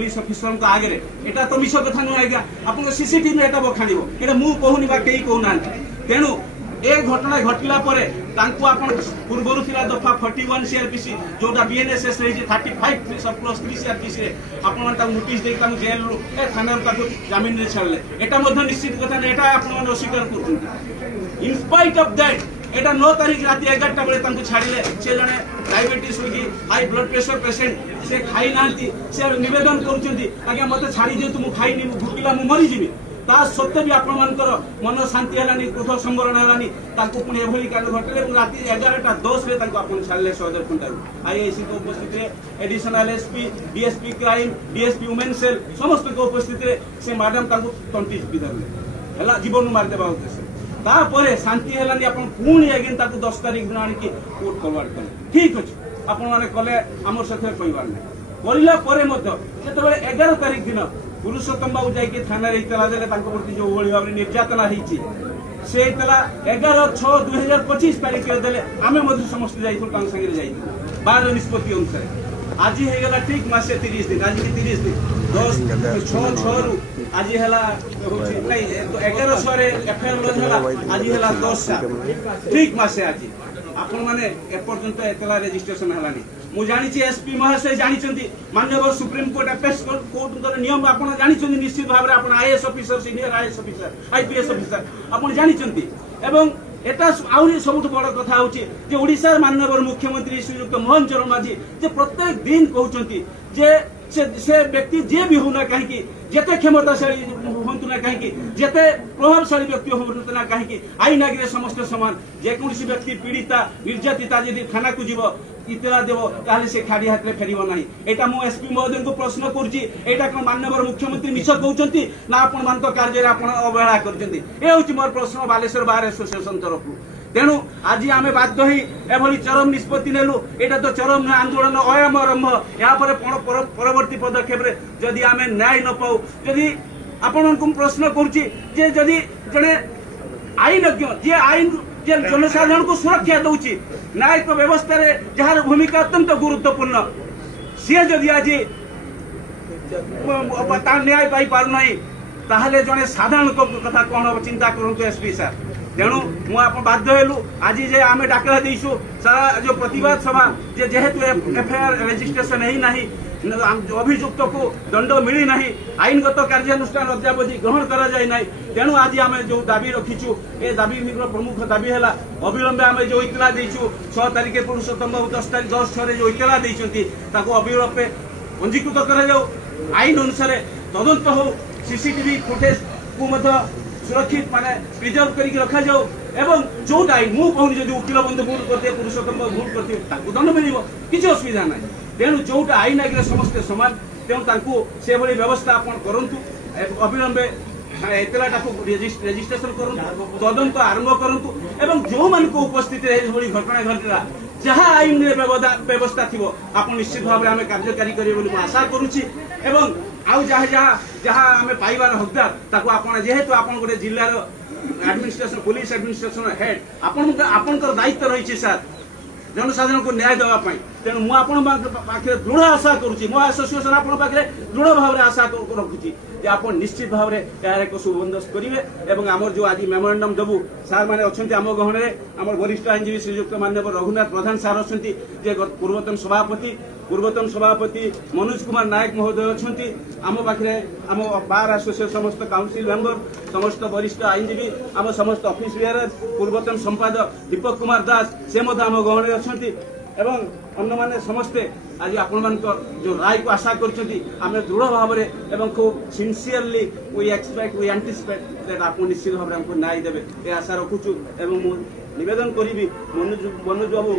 police officer को आगे एटा तो मिछ कथा नुह आज्ञा आपन सीसीटीवी एटा बखाणिबो एटा मु कहूनी बा केही कहूना तेणु ए घटना घटला परे तांको आपण पूर्वरु थिला दफा 41 सीआरपीसी जोटा बीएनएसएस रही 35 सब प्लस 3 सीआरपीसी रे आपण ता नोटिस दे तांको जेल रु ए थाना ताको जमीन रे छाड़ले एटा मध्ये निश्चित कथा नै एटा आपण अस्वीकार करथुन इन स्पाइट ऑफ दैट एटा 9 तारिख रात 11टा बेले तांको छाड़िले से जने डायबिटीज होगी हाई ब्लड प्रेशर पेशेंट से खाई नांती से निवेदन करूचंती आज्ञा मते छाड़ी जे तुम खाइनी मु भूकिला मु मरि जिवि ता सत्य भी आपण मानकर मन शांति हलानी क्रोध संवरण हलानी ताको पुणी एभली कांड घटले राति 11:10 रे ताको आपण छाड़ले सदर कुंटारू आईआईसी को उपस्थित रे additional SP DSP crime DSP women cell समस्त को उपस्थित रे से मैडम ताको 20 बिदरले हला जीवन मार देबा उद्देश्य तापरे शांति हलानी आपण पुणी अगेन ताको 10 तारिख दिन आनी की कोर्ट फॉरवर्ड कले ठीक अछि आपण माने कले हमर साथे कहिबार नै करिला परे मध्य जेतबेले 11 तारिख दिन पुरुषोत्तम बाबू जाइए थाना इतला देले प्रति जो भाव में निर्यातना से इतला 11/6/2025 तारीख देले आम समस्त जाइए बार निष्पत्ति अनुसार आज होगा ठीक मासे 30 दिन आज की 30 दिन 10/6/6 रु आज है 11/6 एफआईआर आज है 10 ठीक मासे आज आपण माने एपर्यंत एतला रजिस्ट्रेशन हलानी मु जानिछि एसपी महाशय जानिछन्ती माननीय सुप्रीम कोर्ट अपेक्स कोर्ट नियम आपण जानिछन्ती निश्चित भाव रे आपण IAS officer senior IAS officer IPS officer आपण जानिछन्ती एवं एटा आउरी सबुठ बड़ कथा होछि जे ओडिसा माननीय मुख्यमंत्री श्रीयुक्त मोहन चरण माझी जे प्रत्येक दिन कहउछन्ती जे से व्यक्ति जे भी होना कहीं जेते क्षमताशाली हूँ ना कहीं जेते प्रभावशाली व्यक्ति हूँ ना कहीं आईन आगे समस्त समान जेकोसी व्यक्ति पीड़िता निर्यातिता यदि थाना को जीव इतला देव ताले से खाड़ी हाथ में फेरब ना एटा मु एसपी महोदय को प्रश्न करुच्ची एटा कौन माननीय मुख्यमंत्री मिछ कहते ना आपण मान कार्य अवहेला कर मोर प्रश्न बालेश्वर बार एसोसिएशन तरफ तेणु आज आम बाध्य एभली चरम निष्पत्ति नेलु एटा तो चरम आंदोलन अयम आरंभ या परवर्ती पदक्षेप जदि आम न्याय न पाऊ जदि आपण को प्रश्न करुच्ची जे जदि जड़े आईनज्ञ जे आईन जे जनसाधारण को सुरक्षा दौची न्यायिक व्यवस्था रे जार भूमिका अत्यंत गुरुत्वपूर्ण सी जदि आज न्याय पाई पार नहीं ताहले जड़े साधारण कथा कौन हम चिंता करूँ एसपी सार तेणु मुझे बाध्य हेलु आज जे आम डाकरा देशु सारा जो प्रतिवाद सभा जेहेतु एफआईआर रजिस्ट्रेशन ही नहीं अभियुक्त को दंड मिली ना आईनगत कार्यानुष्ठान अद्यावधि ग्रहण करा जाए ना तेणु आज आम जो दाबी रखीचु ए दाबी प्रमुख दाबी है अविलंबे आम जो इतला देचु 6 तारिख पुरुषोत्तम बाबू 10 तारिख 10/6 जो इतला देइछंती ताको अविलंबे पंजीकृत करा जाऊ आईन अनुसार तदंत हो सीसीटीवी फुटेज को सुरक्षित माने प्रिजर्व करके रखा जाऊ एवं जो आईन मु कहूनी जदि वकिल बंधु भूल करते पुरुषोत्तम भूल करते दंड मिल किसी असुविधा ना तेणु जोटा आईन आगे समस्ते समान तेणु से भाई व्यवस्था आप करूँ अविलंबे एतलाटा रेजिस्ट्रेशन करूँ तदंत आरंभ करूँ एवं जो मान उपस्थित घटना घटला जहाँ आईन व्यवस्था थी आप निश्चित भाव में आम कार्यकारी करेंगे आशा करुच्ची एवं आउ जहाँ जहाँ जहाँ आम पाइबार हकदार ताको आपण जेहेतु आप गोटे जिलार एडमिनिस्ट्रेशन पुलिस एडमिनिस्ट्रेशन हेड आपंकर दायित्व रही सर जनसाधारण को न्याय देवाई तेणु मुझे दृढ़ आशा करुच्ची मो एसोसिएशन आप दृढ़ भाव में आशा रखुच्छी आप निश्चित भाव में यार एक सुबंदोबस्त करेंगे आमर जो आज मेमोरांडम देवु सार मैंने अच्छा आम गहन में आम वरिष्ठ आईनजीवी श्रीयुक्त माननीय रघुनाथ प्रधान सार अच्छा पूर्वतन सभापति मनोज कुमार नायक महोदय अच्छा आम पाखे आम बार एसोसिएशन समस्त काउंसिल मेंबर समस्त वरिष्ठ आईनजीवी आम समस्त ऑफिस बिहार पूर्वतन संपादक दीपक कुमार दास से आम गहन में अच्छा एवं अन्य माने समस्ते आज आपण जो राय को आशा करें दृढ़ भाव में खूब sincerely we expect we anticipate that आप निश्चित भाव में हमको न्याय देवे ये आशा रखुचु एवं निवेदन करी मनोज बाबू